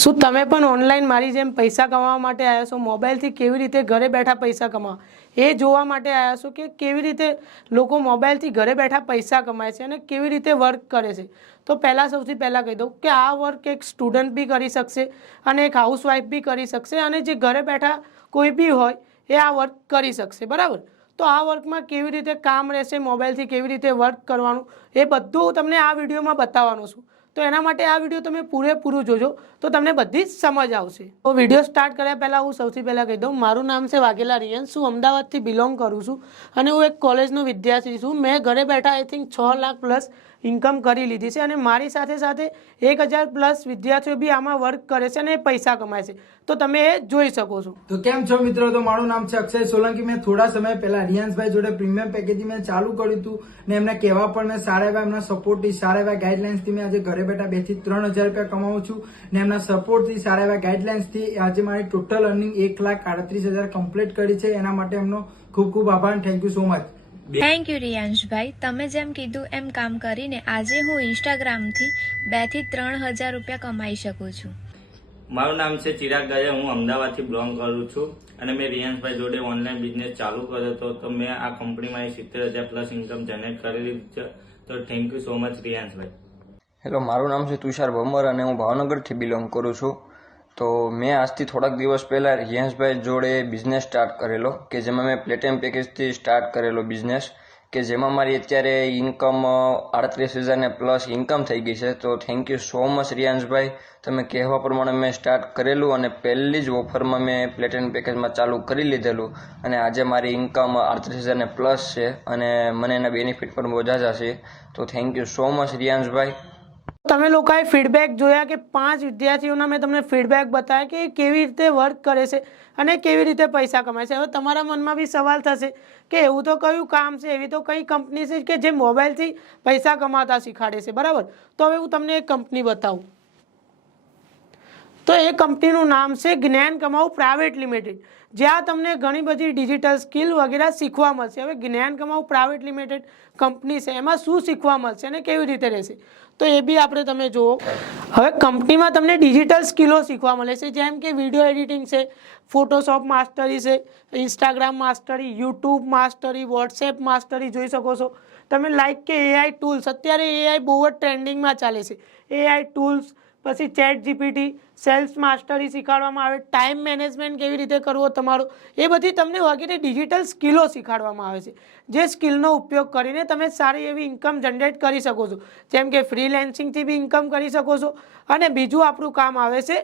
શું તમે પણ ઓનલાઈન મારી જેમ પૈસા કમાવા માટે આવ્યા છો? મોબાઈલથી કેવી રીતે ઘરે બેઠા પૈસા કમાવા એ જોવા માટે આવ્યા છો કે કેવી રીતે લોકો મોબાઈલથી ઘરે બેઠા પૈસા કમાય છે અને કેવી રીતે વર્ક કરે છે? તો સૌથી પહેલાં કહી દઉં કે આ વર્ક એક સ્ટુડન્ટ બી કરી શકશે અને એક હાઉસવાઈફ બી કરી શકશે અને જે ઘરે બેઠા કોઈ બી હોય એ આ વર્ક કરી શકશે, બરાબર? તો આ વર્કમાં કેવી રીતે કામ રહેશે, મોબાઈલથી કેવી રીતે વર્ક કરવાનું, એ બધું તમને આ વિડીયોમાં બતાવવાનું છું. તો એના માટે આ વિડીયો તમે પૂરેપૂરું જોજો તો તમને બધી જ સમજ આવશે. તો વિડીયો સ્ટાર્ટ કર્યા પહેલાં હું સૌથી પહેલાં કહી દઉં, મારું નામ છે વાઘેલા રિયન્સ. હું અમદાવાદથી બિલોંગ કરું છું અને હું એક કોલેજનો વિદ્યાર્થી છું. મેં ઘરે બેઠા I think 6 lakh plus income કરી લીધી છે અને મારી સાથે સાથે 1000 પ્લસ વિદ્યાર્થીઓ બી આમાં વર્ક કરે છે અને એ પૈસા કમાય છે. તો તમે એ જોઈ શકો છો. તો કેમ છો મિત્રો? તો મારું નામ છે અક્ષય સોલંકી. મેં થોડા સમય પહેલા રિયાન્સભાઈ જોડે પ્રીમિયમ પેકેજથી મેં ચાલુ કર્યું હતું ને એમના કહેવા પર મેં સારા એવા એમના સપોર્ટથી, સારા એવા ગાઈડલાઇન્સથી મેં આજે ઘરે બેઠા 2 થી 3000 રૂપિયા કમાવું છું ને એમના સપોર્ટથી, સારા એવા ગાઈડલાઇન્સથી આજે મારી ટોટલ અર્નિંગ 1,38,000 કમ્પ્લીટ કરી છે. એના માટે એમનો ખૂબ ખૂબ આભાર. Thank you so much. Thank you રિયાંશભાઈ. તમે જેમ કીધું એમ કામ કરીને આજે હું ઇન્સ્ટાગ્રામથી 2 થી 3000 રૂપિયા કમાઈ શકું છું. મારું નામ છે ચિરાગ ગાયા. હું અમદાવાદથી બિલોંગ કરું છું અને મેં રિયાન્સભાઈ જોડે ઓનલાઈન બિઝનેસ ચાલુ કર્યો હતો. તો મેં આ કંપનીમાં 70,000 પ્લસ ઇન્કમ જનરેટ કરેલી છે. તો થેન્ક યુ સો મચ રિયાન્સભાઈ. હેલો, મારું નામ છે તુષાર ભમર અને હું ભાવનગરથી બિલોંગ કરું છું. તો મેં આજથી થોડાક દિવસ પહેલાં રિયાન્સભાઈ જોડે બિઝનેસ સ્ટાર્ટ કરેલો કે જેમાં મેં પ્લેટિનમ પેકેજથી સ્ટાર્ટ કરેલો બિઝનેસ કે જેમાં મારી અત્યારે ઇન્કમ 38,000 પ્લસ ઇન્કમ થઈ ગઈ છે. તો થેન્ક યુ સો મચ રિયાન્સભાઈ. તમે કહેવા પ્રમાણે મેં સ્ટાર્ટ કરેલું અને પહેલી જ ઓફરમાં મેં પ્લેટિનમ પેકેજમાં ચાલુ કરી લીધેલું અને આજે મારી ઇન્કમ 38,000 પ્લસ છે અને મને એના બેનિફિટ પણ બહુ ઝાઝા છે. તો થેન્ક યુ સો મચ રિયાન્સભાઈ. તમે લોકોએ ફીડબેક જોયા કે 5 વિદ્યાર્થીઓના મેં તમને ફીડબેક બતાવ્યા કે એ કેવી રીતે વર્ક કરે છે અને કેવી રીતે પૈસા કમાય છે. હવે તમારા મનમાં બી સવાલ થશે કે એવું તો કયું કામ છે, એવી તો કઈ કંપની છે કે જે મોબાઈલથી પૈસા કમાતા શીખવાડે છે, બરાબર? તો હવે હું તમને એક કંપની બતાવું. તો એ કંપનીનું નામ છે જ્ઞાન કમાવું પ્રાઇવેટ લિમિટેડ, જ્યાં તમને ઘણી બધી ડિજિટલ સ્કિલ વગેરે શીખવા મળશે. હવે જ્ઞાન કમાવું પ્રાઇવેટ લિમિટેડ કંપની છે, એમાં શું શીખવા મળશે અને કેવી રીતે રહેશે તો એ બી આપણે તમે જુઓ. હવે કંપનીમાં તમને ડિજિટલ સ્કિલો શીખવા મળે છે, જેમ કે વિડીયો એડિટિંગ છે, ફોટોશોપ માસ્ટરી છે, Instagram mastery, YouTube mastery, WhatsApp mastery જોઈ શકો છો તમે. લાઈક કે એઆઈ ટૂલ્સ, અત્યારે એઆઈ બહુ જ ટ્રેન્ડિંગમાં ચાલે છે. એઆઈ ટૂલ્સ, પછી ચેટ જીપીટી, સેલ્સ માસ્ટરી શીખવાડવામાં આવે, ટાઈમ મેનેજમેન્ટ કેવી રીતે કરવો તમારો, એ બધી તમને વગેરે ડિજિટલ સ્કિલો શીખવાડવામાં આવે છે, જે સ્કિલનો ઉપયોગ કરીને તમે સારી એવી ઇન્કમ જનરેટ કરી શકો છો. જેમ કે ફ્રીલેન્સિંગથી બી ઇન્કમ કરી શકો છો અને બીજું આપણું કામ આવે છે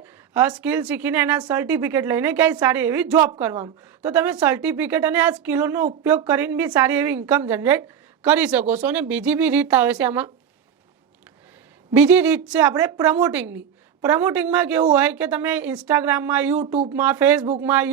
સ્કિલ શીખીને એના સર્ટિફિકેટ લઈને ક્યાંય સારી એવી જોબ કરવાનું. તો તમે સર્ટિફિકેટ અને આ સ્કિલોનો ઉપયોગ કરીને બી સારી એવી ઇન્કમ જનરેટ કરી શકો છો. અને બીજી બી રીત આવે છે આમાં. બીજી રીત છે આપણે પ્રમોટિંગની. પ્રમોટિંગમાં કેવું હોય કે તમે ઇન્સ્ટાગ્રામમાં, યુટ્યુબમાં, ફેસબુકમાં,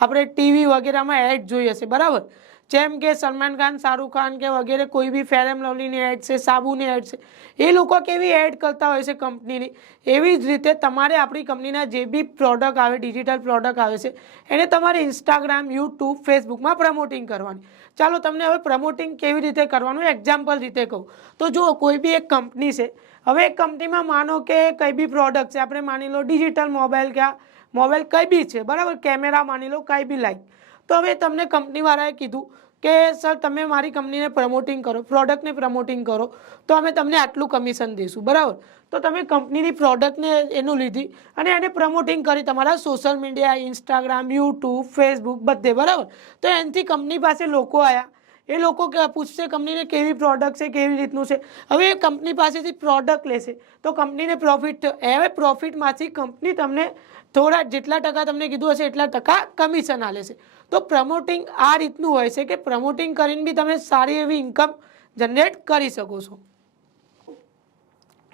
આપણે ટીવી વગેરેમાં એડ જોઈ હશે, બરાબર? જેમ કે સલમાન ખાન, શાહરૂખ ખાન કે વગેરે કોઈ બી ફેર એન્ડ લવલીની એડ છે, સાબુની એડ છે, એ લોકો કેવી એડ કરતા હોય છે કંપનીની, એવી જ રીતે તમારે આપણી કંપનીના જે બી પ્રોડક્ટ આવે, ડિજિટલ પ્રોડક્ટ આવે છે, એને તમારે ઇન્સ્ટાગ્રામ, યુટ્યુબ, ફેસબુકમાં પ્રમોટિંગ કરવાની. ચાલો તમને હવે પ્રમોટિંગ કેવી રીતે કરવાનું એક્ઝામ્પલ રીતે કહું. તો જો કોઈ બી એક કંપની છે, હવે એક કંપનીમાં માનો કે કઈ બી પ્રોડક્ટ છે, આપણે માની લો ડિજિટલ મોબાઈલ કે મોબાઈલ કઈ બી છે, બરાબર? કેમેરા માની લો કઈ બી લાઈક. તો હવે તમને કંપનીવાળાએ કીધું કે સર તમે મારી કંપનીને પ્રમોટિંગ કરો, પ્રોડક્ટને પ્રમોટિંગ કરો, તો અમે તમને આટલું કમિશન દઈશું, બરાબર? તો તમે કંપનીની પ્રોડક્ટને એનું લીધી અને એને પ્રમોટિંગ કરી તમારા social media, Instagram, YouTube, Facebook બધે, બરાબર? તો એનાથી કંપની પાસે લોકો આવ્યા, એ લોકો પૂછશે કંપનીને કેવી પ્રોડક્ટ છે, કેવી રીતનું છે. હવે એ કંપની પાસેથી પ્રોડક્ટ લેશે તો કંપનીને પ્રોફિટ થયો. હવે પ્રોફિટમાંથી કંપની તમને થોડા જેટલા ટકા તમને કીધું હશે એટલા ટકા કમિશન આલે છે. તો પ્રમોટિંગ આ રીતનું હોય છે કે પ્રમોટિંગ કરીને બી તમે સારી એવી ઇન્કમ જનરેટ કરી શકો છો.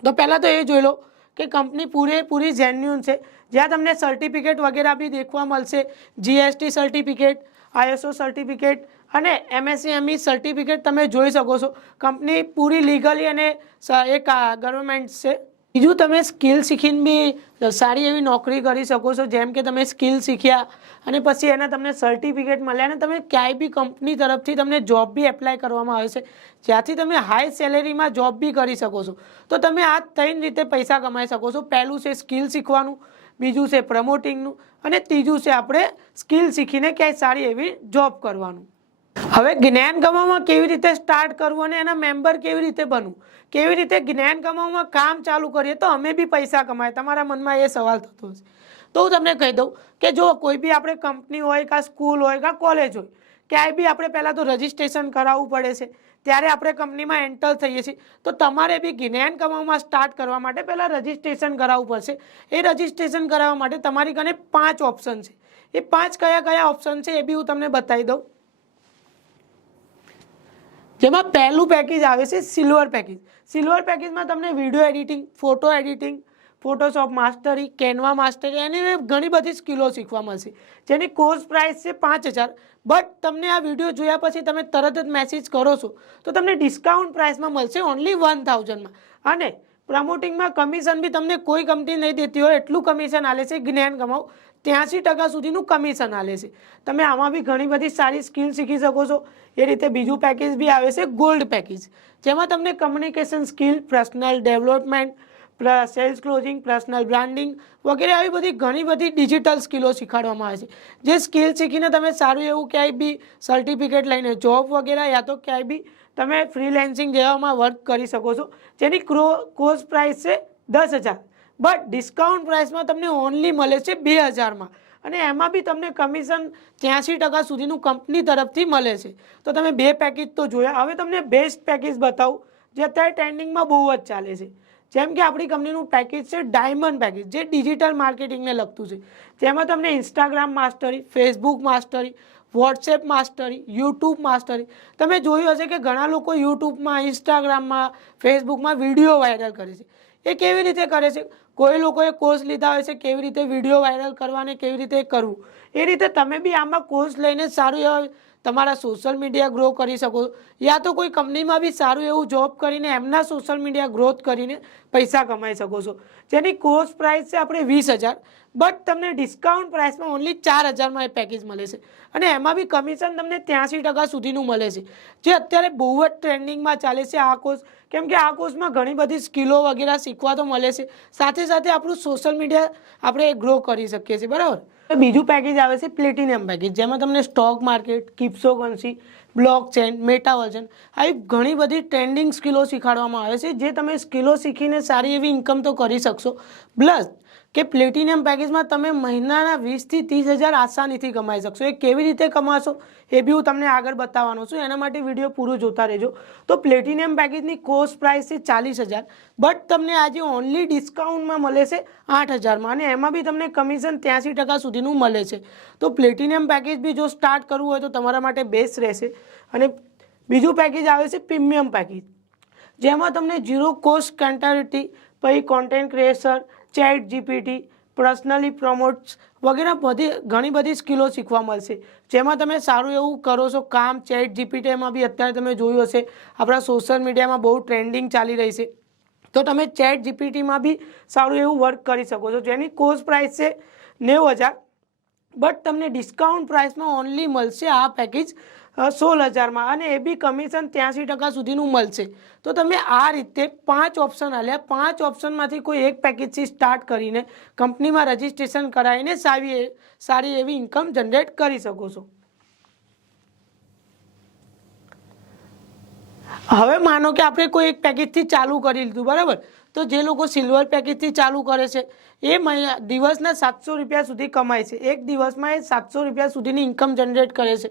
તો પહેલાં તો એ જોઈ લો કે કંપની પૂરેપૂરી જેન્યુઅન છે, જ્યાં તમને સર્ટિફિકેટ વગેરે બી દેખવા મળશે. જીએસટી સર્ટિફિકેટ, આઈએસઓ સર્ટિફિકેટ અને એમએસસીએમઈ સર્ટિફિકેટ તમે જોઈ શકો છો. કંપની પૂરી લીગલી અને એક ગવર્મેન્ટ છે, બીજું તમે સ્કિલ શીખીને બી સારી એવી નોકરી કરી શકો છો. જેમ કે તમે સ્કિલ શીખ્યા અને પછી એના તમને સર્ટિફિકેટ મળ્યા અને તમે ક્યાંય બી કંપની તરફથી તમને જોબ બી એપ્લાય કરવામાં આવે છે, જ્યાંથી તમે હાઈ સેલેરીમાં જોબ બી કરી શકો છો. તો તમે આ 3 રીતે પૈસા કમાઈ શકો છો. પહેલું છે સ્કિલ શીખવાનું, બીજું છે પ્રમોટિંગનું અને ત્રીજું છે આપણે સ્કિલ શીખીને ક્યાંય સારી એવી જોબ કરવાનું. હવે જ્ઞાન કમાવામાં કેવી રીતે સ્ટાર્ટ કરવું અને એના મેમ્બર કેવી રીતે બનવું, કેવી રીતે જ્ઞાન કમાવામાં કામ ચાલુ કરીએ તો અમે બી પૈસા કમાય, તમારા મનમાં એ સવાલ થતો હશે. તો હું તમને કહી દઉં કે જો કોઈ બી આપણે કંપની હોય કાં સ્કૂલ હોય કાં કોલેજ હોય, ક્યાંય બી આપણે પહેલાં તો રજિસ્ટ્રેશન કરાવવું પડે છે, ત્યારે આપણે કંપનીમાં એન્ટર થઈએ છીએ. તો તમારે બી જ્ઞાન કમાવામાં સ્ટાર્ટ કરવા માટે પહેલાં રજિસ્ટ્રેશન કરાવવું પડશે. એ રજિસ્ટ્રેશન કરાવવા માટે તમારી કને 5 ઓપ્શન છે. એ 5 કયા કયા ઓપ્શન છે એ બી હું તમને બતાવી દઉં. જેમાં પહેલું પેકેજ આવે છે સિલ્વર પેકેજ. સિલ્વર પેકેજમાં તમને video editing, photo editing, Photoshop mastery, Canva mastery અને ઘણી બધી સ્કિલો શીખવા મળશે, જેની કોર્સ પ્રાઇસ છે 5000. બટ તમને આ વિડીયો જોયા પછી તમે તરત જ મેસેજ કરો છો તો તમને ડિસ્કાઉન્ટ પ્રાઇસમાં મળશે ઓનલી 1000માં. અને પ્રમોટિંગમાં કમિશન બી તમને કોઈ કંપની નહીં દેતી હોય એટલું કમિશન આલે છે જ્ઞાન કમાવ, 83% સુધીનું કમિશન આલે છે. તમે આમાં બી ઘણી બધી સારી સ્કિલ શીખી શકો છો. એ રીતે બીજું પેકેજ બી આવે છે ગોલ્ડ પેકેજ, જેમાં તમને communication skill, personal development, sales closing, personal branding વગેરે આવી બધી ઘણી બધી ડિજિટલ સ્કિલો શીખવાડવામાં આવે છે. જે સ્કિલ શીખીને તમે સારું એવું ક્યાંય બી સર્ટિફિકેટ લઈને જોબ વગેરે યા તો ક્યાંય બી તમે ફ્રીલેન્સિંગ જેવામાં વર્ક કરી શકો છો, જેની કોર્સ પ્રાઇસ છે 10000. બટ ડિસ્કાઉન્ટ પ્રાઇસમાં તમને ઓનલી મળે છે 2000માં. અને એમાં બી તમને કમિશન 83% સુધીનું કંપની તરફથી મળે છે. તો તમે 2 પેકેજ તો જોયા. હવે તમને બેસ્ટ પેકેજ બતાવું જે અત્યારે ટ્રેન્ડિંગમાં બહુ જ ચાલે છે. જેમ કે આપણી કંપનીનું પેકેજ છે ડાયમંડ પેકેજ, જે ડિજિટલ માર્કેટિંગને લગતું છે. જેમાં તમને Instagram mastery, Facebook mastery, WhatsApp mastery, YouTube mastery. તમે જોયું હશે કે ઘણા લોકો યુટ્યુબમાં, ઇન્સ્ટાગ્રામમાં, ફેસબુકમાં વિડીયો વાયરલ કરે છે. એ કેવી રીતે કરે છે? કોઈ લોકોએ કોર્સ લીધા હોય છે કેવી રીતે વિડીયો વાયરલ કરવા અને કેવી રીતે કરવું. એ રીતે તમે બી આમાં કોર્સ લઈને સારું એવા તમારા સોશિયલ મીડિયા ગ્રો કરી શકો, યા તો કોઈ કંપનીમાં બી સારું એવું જોબ કરીને એમના સોશિયલ મીડિયા ગ્રોથ કરીને પૈસા કમાઈ શકો છો. જેની કોર્સ પ્રાઇસ છે આપણે 20000. બટ તમને ડિસ્કાઉન્ટ પ્રાઇસમાં ઓનલી 4000માં એ પેકેજ મળે છે. અને એમાં બી કમિશન તમને 83% સુધીનું મળે છે, જે અત્યારે બહુ જ ટ્રેન્ડિંગમાં ચાલે છે આ કોર્સ. કેમ કે આ કોર્સમાં ઘણી બધી સ્કિલો વગેરે શીખવા તો મળે છે, સાથે સાથે આપણું સોશિયલ મીડિયા આપણે ગ્રો કરી શકીએ છીએ. બરાબર. બીજું પેકેજ આવે છે પ્લેટિનિયમ પેકેજ, જેમાં તમને stock market, cryptocurrency, block chain, metaverse આવી ઘણી બધી ટ્રેન્ડિંગ સ્કિલો શીખવાડવામાં આવે છે, જે તમે સ્કિલો શીખીને સારી એવી ઇન્કમ તો કરી શકશો. પ્લસ કે પ્લેટિનિયમ પેકેજમાં તમે મહિનાના 20 થી 30000 આસાનીથી કમાઈ શકશો. એ કેવી રીતે કમાશો એ બી હું તમને આગળ બતાવવાનો છું, એના માટે વિડીયો પૂરું જોતા રહેજો. તો પ્લેટિનિયમ પેકેજની કોર્સ પ્રાઇસ છે 40000. બટ તમને આજે ઓનલી ડિસ્કાઉન્ટમાં મળે છે 8000માં, અને એમાં બી તમને કમિશન 83% સુધીનું મળે છે. તો પ્લેટિનિયમ પેકેજ બી જો સ્ટાર્ટ કરવું હોય તો તમારા માટે બેસ્ટ રહેશે. અને બીજું પેકેજ આવે છે પ્રીમિયમ પેકેજ, જેમાં તમને 0 કોસ્ટ કન્ટેન્ટિટી, પછી content creation, ChatGPT, personally promotes વગેરે ઘણી બધી સ્કિલો શીખવા મળશે, જેમાં તમે સારું એવું કરો છો કામ. ચેટ જીપીટીમાં બી અત્યારે તમે જોયું હશે આપણા સોશિયલ મીડિયામાં બહુ ટ્રેન્ડિંગ ચાલી રહી છે. તો તમે ચેટ જીપીટીમાં બી સારું એવું વર્ક કરી શકો છો, જેની કોર્સ પ્રાઇસ છે 90000. બટ તમને ડિસ્કાઉન્ટ પ્રાઇસમાં ઓનલી મળશે આ પેકેજ 16000માં, અને એ બી કમિશન 83% સુધીનું મળશે. તો તમે આ રીતે 5 ઓપ્શન આલ્યા. 5 ઓપ્શનમાંથી કોઈ એક પેકેજથી સ્ટાર્ટ કરીને કંપનીમાં રજિસ્ટ્રેશન કરાવીને સારી એવી ઇન્કમ જનરેટ કરી શકો છો. હવે માનો કે આપણે કોઈ એક પેકેજથી ચાલુ કરી લીધું, બરાબર. તો જે લોકો સિલ્વર પેકેજથી ચાલુ કરે છે એ દિવસના 700 રૂપિયા સુધી કમાય છે. એક દિવસમાં એ 700 રૂપિયા સુધીની ઇન્કમ જનરેટ કરે છે.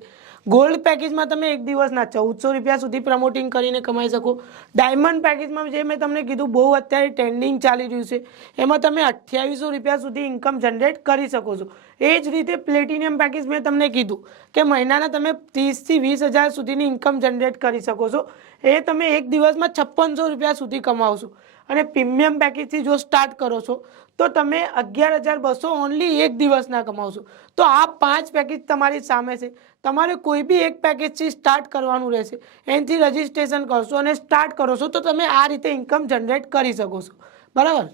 ગોલ્ડ પેકેજમાં તમે એક દિવસના 1400 રૂપિયા સુધી પ્રમોટિંગ કરીને કમાઈ શકો. ડાયમંડ પેકેજમાં જે મેં તમને કીધું બહુ અત્યારે ટ્રેન્ડિંગ ચાલી રહ્યું છે, એમાં તમે 2800 રૂપિયા સુધી ઇન્કમ જનરેટ કરી શકો છો. એ જ રીતે પ્લેટિનિયમ પેકેજ મેં તમને કીધું કે મહિનાના તમે 30 થી 20000 સુધીની ઇન્કમ જનરેટ કરી શકો છો. એ તમે એક દિવસમાં 5600 રૂપિયા સુધી કમાવશો. અને પ્રીમિયમ પેકેજથી જો સ્ટાર્ટ કરો છો તો તમે 11200 ઓનલી એક દિવસના કમાવશો. તો આ 5 પેકેજ તમારી સામે છે. તમારે કોઈ બી એક પેકેજથી સ્ટાર્ટ કરવાનું રહેશે. એનાથી રજિસ્ટ્રેશન કરશો અને સ્ટાર્ટ કરો છો તો તમે આ રીતે ઇન્કમ જનરેટ કરી શકો છો. બરાબર.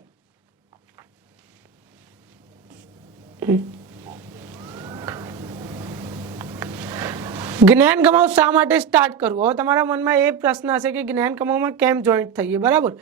જ્ઞાન કમાવું શા માટે સ્ટાર્ટ કરવું? હવે તમારા મનમાં એ પ્રશ્ન હશે કે જ્ઞાન કમાવામાં કેમ જોઈન્ટ થઈએ, બરાબર.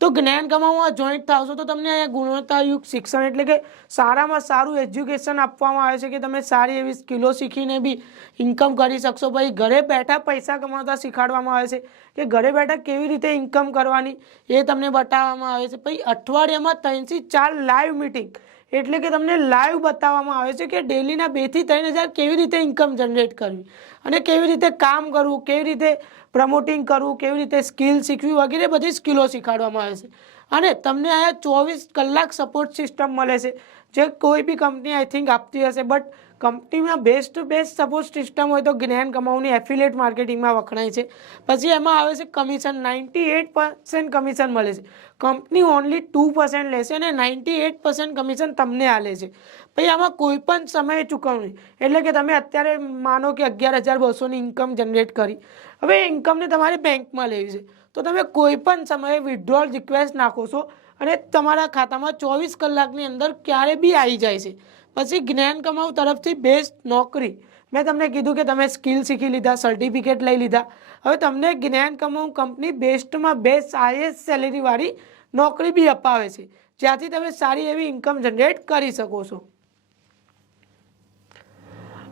તો જ્ઞાન કમાવામાં જોઈન્ટ થાવશો તો તમને અહીંયા ગુણવત્તાયુક્ત શિક્ષણ એટલે કે સારામાં સારું એજ્યુકેશન આપવામાં આવે છે કે તમે સારી એવી સ્કિલો શીખીને બી ઇન્કમ કરી શકશો. પછી ઘરે બેઠા પૈસા કમાવતા શીખવાડવામાં આવે છે કે ઘરે બેઠા કેવી રીતે ઇન્કમ કરવાની એ તમને બતાવવામાં આવે છે. પછી અઠવાડિયામાં 3 થી 4 લાઈવ મિટિંગ એટલે કે તમને લાઈવ બતાવવામાં આવે છે કે ડેલીના 2 થી 3 હજાર કેવી રીતે ઇન્કમ જનરેટ કરવી અને કેવી રીતે કામ કરવું, કેવી રીતે પ્રમોટિંગ કરવું, કેવી રીતે સ્કિલ શીખવી વગેરે બધી સ્કિલો શીખવાડવામાં આવે છે. અને તમને અહીંયા 24 કલાક સપોર્ટ સિસ્ટમ મળે છે જે કોઈ બી કંપની આઈ થિંક આપતી હશે, બટ કંપનીમાં બેસ્ટ સપોર્ટ સિસ્ટમ હોય તો જ્ઞાન કમાવની એફિલિએટ માર્કેટિંગમાં વખણાય છે. પછી એમાં આવે છે કમિશન, 98% કમિશન મળે છે. કંપની ઓનલી 2% લેશે અને 98% કમિશન તમને આલે છે. પછી આમાં કોઈ પણ સમયે ચૂકવણી એટલે કે તમે અત્યારે માનો કે 11,200ની ઇન્કમ જનરેટ કરી, હવે એ ઇન્કમને તમારે બેંકમાં લેવી છે તો તમે કોઈ પણ સમયે વિથડ્રોલ રિક્વેસ્ટ નાખો છો અને તમારા ખાતામાં 24 કલાકની અંદર ક્યારે બી આવી જાય છે. પછી જ્ઞાન કમાવ તરફથી બેસ્ટ નોકરી, મેં તમને કીધું કે તમે સ્કિલ શીખી લીધા, સર્ટિફિકેટ લઈ લીધા, હવે તમને જ્ઞાન કમાવ કંપની બેસ્ટમાં બેસ્ટ હાઈએસ્ટ સેલેરીવાળી નોકરી બી અપાવે છે જ્યાંથી તમે સારી એવી ઇન્કમ જનરેટ કરી શકો છો.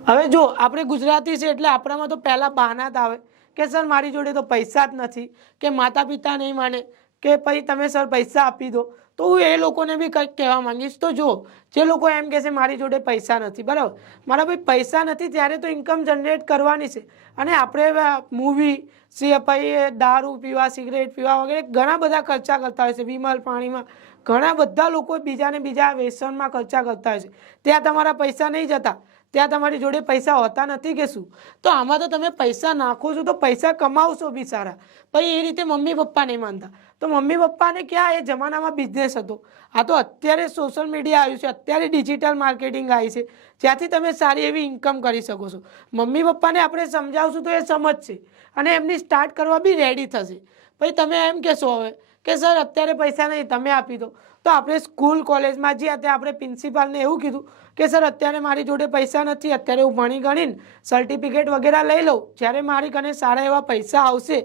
હવે જો આપણે ગુજરાતી છે એટલે આપણામાં તો પહેલાં બહાના જ આવે કે સર મારી જોડે તો પૈસા જ નથી, કે માતા પિતા નહીં માને, કે પછી તમે સર પૈસા આપી દો. તો હું એ લોકોને બી કંઈક કહેવા માંગીશ. તો જો જે લોકો એમ કહે છે મારી જોડે પૈસા નથી, બરાબર, મારા ભાઈ પૈસા નથી ત્યારે તો ઇન્કમ જનરેટ કરવાની છે. અને આપણે મૂવી પછી દારૂ પીવા, સિગરેટ પીવા વગેરે ઘણા બધા ખર્ચા કરતા હોય છે, વિમલ પાણીમાં ઘણા બધા લોકો બીજા વ્યસનમાં ખર્ચા કરતા હોય છે. ત્યાં તમારા પૈસા નહીં જતા, ત્યાં તમારી જોડે પૈસા હોતા નથી કે શું? તો આમાં તો તમે પૈસા નાખો છો તો પૈસા કમાવશો બી સારા. પછી એ રીતે મમ્મી પપ્પા નહીં માનતા તો મમ્મી પપ્પાને ક્યાં એ જમાનામાં બિઝનેસ હતો. આ તો અત્યારે સોશિયલ મીડિયા આવ્યું છે, અત્યારે ડિજિટલ માર્કેટિંગ આવી છે જ્યાંથી તમે સારી એવી ઇન્કમ કરી શકો છો. મમ્મી પપ્પાને આપણે સમજાવશું તો એ સમજશે અને એમની સ્ટાર્ટ કરવા બી રેડી થશે. પછી તમે એમ કહેશો હવે કે સર અત્યારે પૈસા નહીં, તમે આપી દો. તો આપણે સ્કૂલ કોલેજમાં જ્યાં ત્યાં આપણે પ્રિન્સિપાલને એવું કીધું કે સર અત્યારે મારી જોડે પૈસા નથી, અત્યારે હું ભણી ગણીને સર્ટિફિકેટ વગેરે લઈ લઉં, જ્યારે મારી કને સારા એવા પૈસા આવશે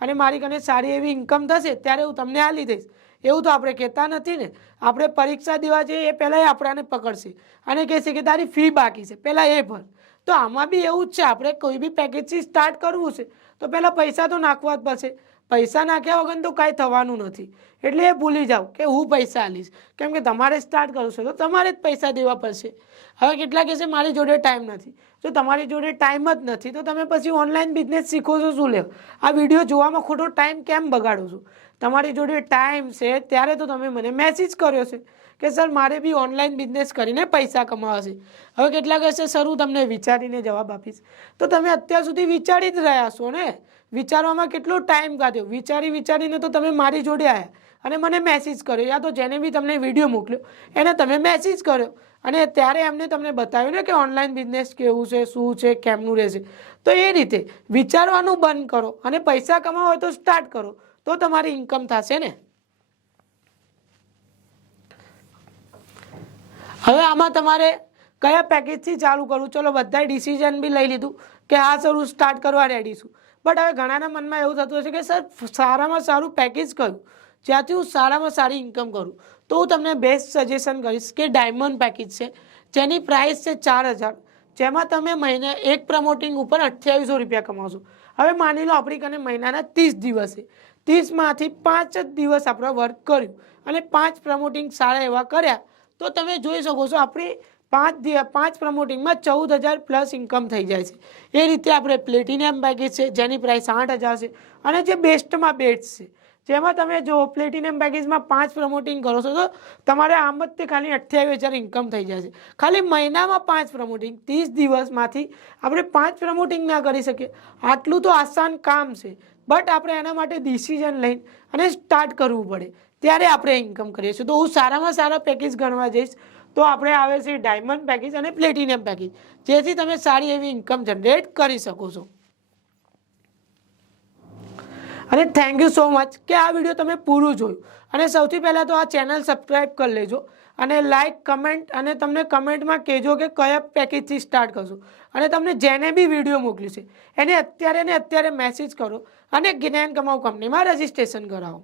અને મારી કને સારી એવી ઇન્કમ થશે ત્યારે હું તમને આપી દઈશ. એવું તો આપણે કહેતા નથી ને. આપણે પરીક્ષા દેવા જઈએ એ પહેલાં આપણાને પકડશે અને કહેશે કે તારી ફી બાકી છે, પહેલાં એ ભર. તો આમાં બી એવું જ છે, આપણે કોઈ બી પેકેજથી સ્ટાર્ટ કરવું છે તો પહેલાં પૈસા તો નાખવા જ પડશે. પૈસા નાખ્યા વગર તો કાંઈ થવાનું નથી. એટલે એ ભૂલી જાઓ કે હું પૈસા આલીશ, કેમ કે તમારે સ્ટાર્ટ કરવું છે તો તમારે જ પૈસા દેવા પડશે. હવે કેટલા કહેશે મારી જોડે ટાઈમ નથી. જો તમારી જોડે ટાઈમ જ નથી તો તમે પછી ઓનલાઈન બિઝનેસ શીખો છો શું લેવો? આ વિડીયો જોવામાં ખોટો ટાઈમ કેમ બગાડો છો? તમારી જોડે ટાઈમ છે ત્યારે તો તમે મને મેસેજ કર્યો છે કે સર મારે બી ઓનલાઈન બિઝનેસ કરીને પૈસા કમાવા છે. હવે કેટલા કહેશે સર હું તમને વિચારીને જવાબ આપીશ. તો તમે અત્યાર સુધી વિચારી જ રહ્યા છો ને. વિચારવામાં કેટલો ટાઈમ કાઢ્યો, વિચારીને તો તમે મારી જોડે આવ્યા અને મને મેસેજ કર્યો, યા તો જેને બી તમને વિડીયો મોકલ્યો એને તમે મેસેજ કર્યો અને ત્યારે એમને તમને બતાવ્યું ને કે ઓનલાઈન બિઝનેસ કેવું છે, શું છે, કેમનું રહેશે. તો એ રીતે વિચારવાનું બંધ કરો અને પૈસા કમાવા હોય તો સ્ટાર્ટ કરો, તો તમારી ઇન્કમ થશે ને. હવે આમાં તમારે કયા પેકેજથી ચાલુ કરવું? ચલો બધાએ ડિસિઝન બી લઈ લીધું કે હા સર હું સ્ટાર્ટ કરવા રેડી છું. બટ હવે ઘણાના મનમાં એવું થતું હશે કે સર સારામાં સારું પેકેજ કયું જ્યાંથી હું સારામાં સારી ઇન્કમ કરું? તો હું તમને બેસ્ટ સજેશન કરીશ કે ડાયમંડ પેકેજ છે જેની પ્રાઇસ છે 4,000, જેમાં તમે મહિને એક પ્રમોટિંગ ઉપર 2800 રૂપિયા કમાવશો. હવે માની લો આપણી કને મહિનાના 30 દિવસ છે, 30માંથી 5 જ દિવસ આપણે વર્ક કર્યું અને 5 પ્રમોટિંગ સારા એવા કર્યા તો તમે જોઈ શકો છો આપણી 5 પ્રમોટિંગમાં 14,000 પ્લસ ઇન્કમ થઈ જાય છે. એ રીતે આપણે પ્લેટિનિયમ પેકેજ છે જેની પ્રાઇસ 8,000 છે અને જે બેસ્ટમાં બેસ્ટ છે જેમાં તમે જો પ્લેટિનિયમ પેકેજમાં 5 પ્રમોટિંગ કરો છો તો તમારે આમ જ તે ખાલી 28,000 ઇન્કમ થઈ જાય છે. ખાલી મહિનામાં 5 પ્રમોટિંગ, 30 દિવસમાંથી આપણે 5 પ્રમોટિંગ ના કરી શકીએ? આટલું તો આસાન કામ છે, બટ આપણે એના માટે ડિસિઝન લઈને અને સ્ટાર્ટ કરવું પડે ત્યારે આપણે ઇન્કમ કરીએ છીએ. તો હું સારામાં સારા પેકેજ ગણવા જઈશ તો આપણે આવે છે ડાયમંડ પેકેજ અને પ્લેટિનિયમ પેકેજ, જેથી તમે સારી એવી ઇન્કમ જનરેટ કરી શકો છો. અને થેન્ક યુ સો મચ કે આ વિડીયો તમે પૂરું જોયું અને સૌથી પહેલાં તો આ ચેનલ સબસ્ક્રાઈબ કરી લેજો અને લાઇક કમેન્ટ અને તમને કમેન્ટમાં કહેજો કે કયા પેકેજથી સ્ટાર્ટ કરશો અને તમને જેને બી વિડીયો મોકલ્યું છે એને અત્યારે ને અત્યારે મેસેજ કરો અને જ્ઞાન કમાઉ કંપનીમાં રજિસ્ટ્રેશન કરાવો.